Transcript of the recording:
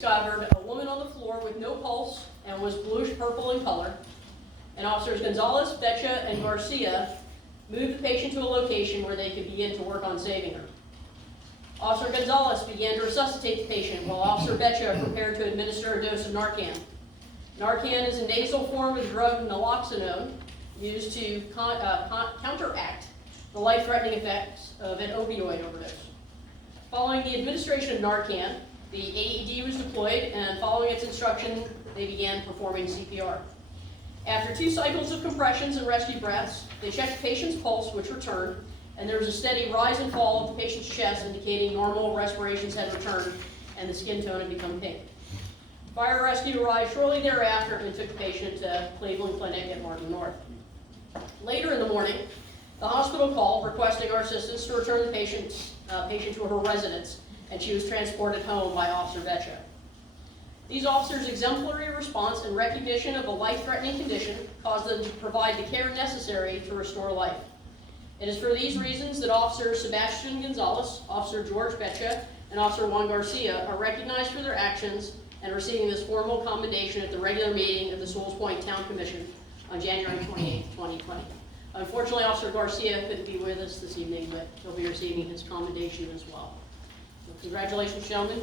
discovered a woman on the floor with no pulse and was bluish purple in color. And officers Gonzalez, Becha, and Garcia moved the patient to a location where they could begin to work on saving her. Officer Gonzalez began to resuscitate the patient while Officer Becha prepared to administer a dose of Narcan. Narcan is a nasal form of the drug naloxone used to counteract the life-threatening effects of an opioid overdose. Following the administration of Narcan, the AED was deployed, and following its instruction, they began performing CPR. After 2 cycles of compressions and rescue breaths, they checked the patient's pulse, which returned, and there was a steady rise and fall of the patient's chest, indicating normal respirations had returned and the skin tone had become pink. Fire rescue arrived shortly thereafter and took the patient to Cleveland Clinic at Martin North. Later in the morning, the hospital called requesting our assistance to return the patient to her residence, and she was transported home by Officer Becha. These officers' exemplary response and recognition of a life-threatening condition caused them to provide the care necessary to restore life. It is for these reasons that Officers Sebastian Gonzalez, Officer George Becha, and Officer Juan Garcia are recognized for their actions and receiving this formal commendation at the regular meeting of the Sewalls Point Town Commission on January 28, 2020. Unfortunately, Officer Garcia couldn't be with us this evening, but he'll be receiving his commendation as well. So congratulations, gentlemen.